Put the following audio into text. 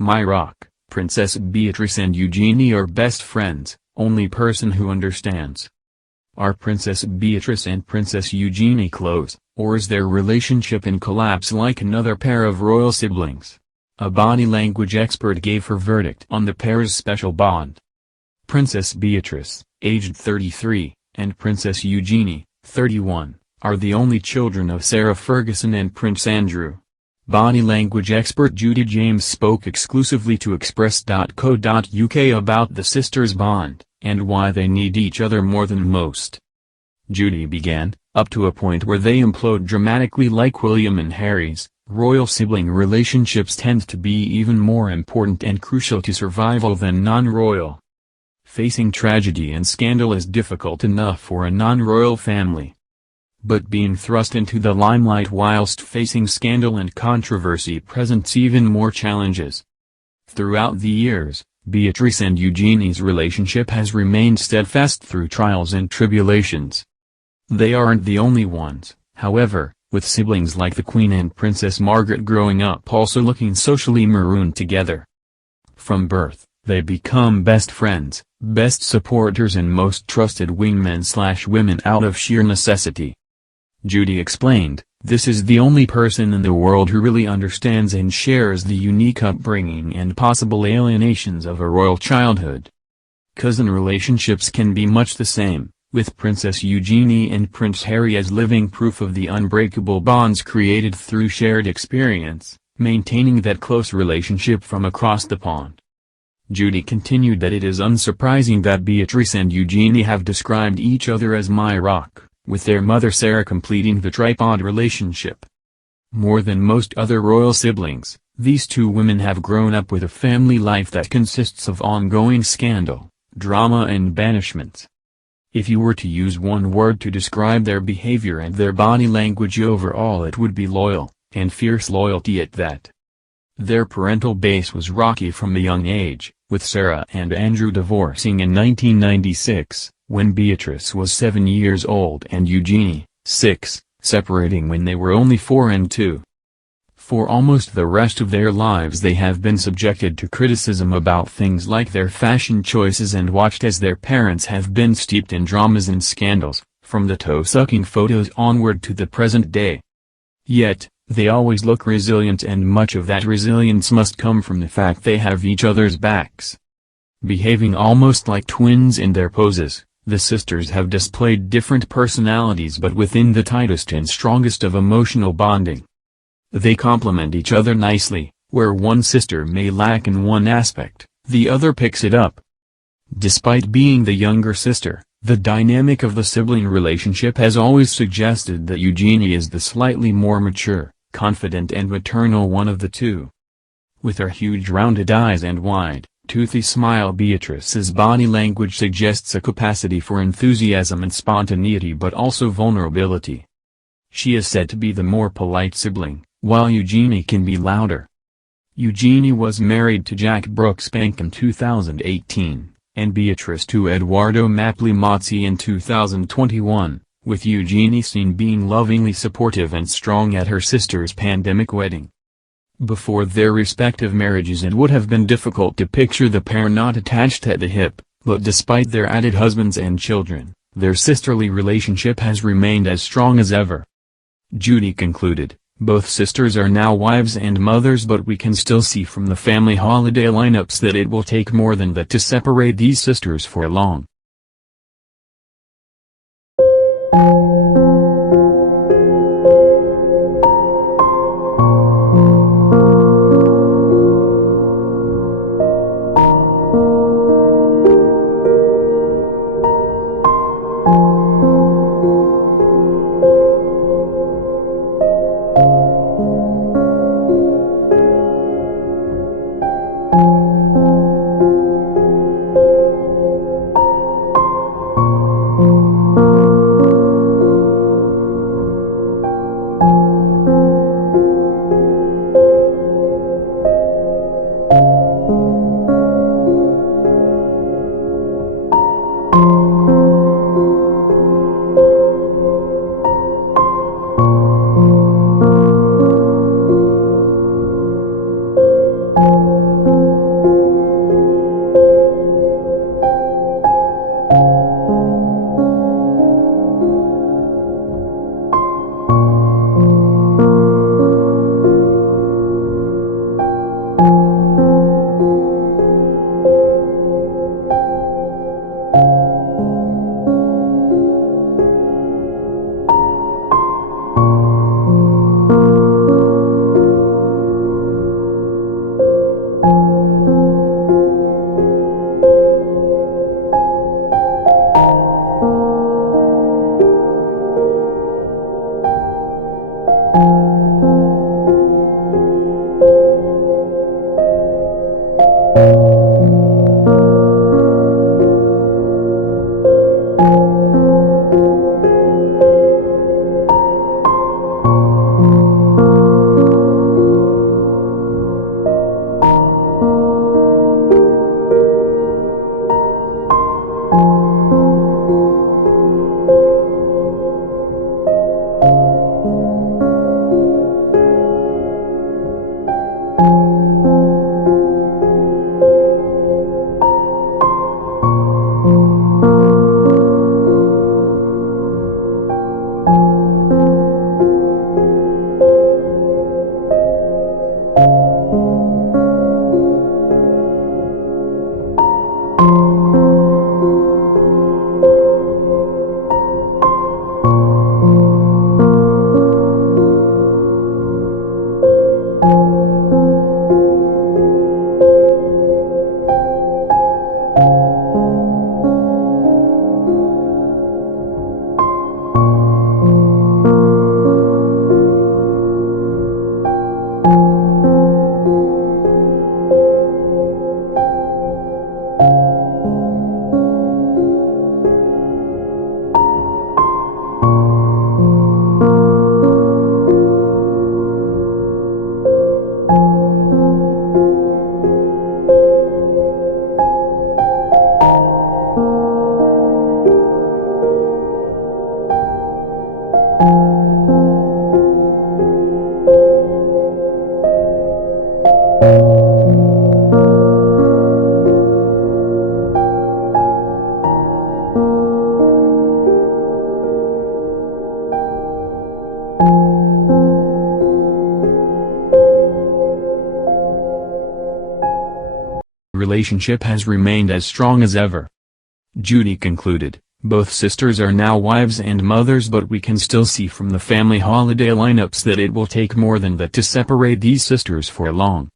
My rock, Princess Beatrice and Eugenie are best friends, only person who understands. Are Princess Beatrice and Princess Eugenie close, or is their relationship in collapse like another pair of royal siblings? A body language expert gave her verdict on the pair's special bond. Princess Beatrice, aged 33, and Princess Eugenie, 31, are the only children of Sarah Ferguson and Prince Andrew. Body language expert Judy James spoke exclusively to Express.co.uk about the sisters' bond, and why they need each other more than most. Judy began, up to a point where they implode dramatically like William and Harry's, royal sibling relationships tend to be even more important and crucial to survival than non-royal. Facing tragedy and scandal is difficult enough for a non-royal family. But being thrust into the limelight whilst facing scandal and controversy presents even more challenges. Throughout the years, Beatrice and Eugenie's relationship has remained steadfast through trials and tribulations. They aren't the only ones, however, with siblings like the Queen and Princess Margaret growing up also looking socially marooned together. From birth, they become best friends, best supporters and most trusted wingmen/women out of sheer necessity. Judy explained, "This is the only person in the world who really understands and shares the unique upbringing and possible alienations of a royal childhood." Cousin relationships can be much the same, with Princess Eugenie and Prince Harry as living proof of the unbreakable bonds created through shared experience, maintaining that close relationship from across the pond. Judy continued that it is unsurprising that Beatrice and Eugenie have described each other as "my rock," with their mother Sarah completing the tripod relationship. More than most other royal siblings, these two women have grown up with a family life that consists of ongoing scandal, drama and banishments. If you were to use one word to describe their behavior and their body language overall, it would be loyal, and fierce loyalty at that. Their parental base was rocky from a young age, with Sarah and Andrew divorcing in 1996. When Beatrice was 7 years old and Eugenie, 6, separating when they were only 4 and 2. For almost the rest of their lives they have been subjected to criticism about things like their fashion choices and watched as their parents have been steeped in dramas and scandals, from the toe-sucking photos onward to the present day. Yet, they always look resilient, and much of that resilience must come from the fact they have each other's backs. Behaving almost like twins in their poses, the sisters have displayed different personalities but within the tightest and strongest of emotional bonding. They complement each other nicely, where one sister may lack in one aspect, the other picks it up. Despite being the younger sister, the dynamic of the sibling relationship has always suggested that Eugenie is the slightly more mature, confident and maternal one of the two. With her huge rounded eyes and wide, toothy smile, Beatrice's body language suggests a capacity for enthusiasm and spontaneity but also vulnerability. She is said to be the more polite sibling, while Eugenie can be louder. Eugenie was married to Jack Brooksbank in 2018, and Beatrice to Edoardo Mapli-Mozzi in 2021, with Eugenie seen being lovingly supportive and strong at her sister's pandemic wedding. Before their respective marriages, it would have been difficult to picture the pair not attached at the hip, but despite their added husbands and children, their sisterly relationship has remained as strong as ever. Judy concluded, "Both sisters are now wives and mothers, but we can still see from the family holiday lineups that it will take more than that to separate these sisters for long." relationship has remained as strong as ever. Judy concluded, both sisters are now wives and mothers, but we can still see from the family holiday lineups that it will take more than that to separate these sisters for long.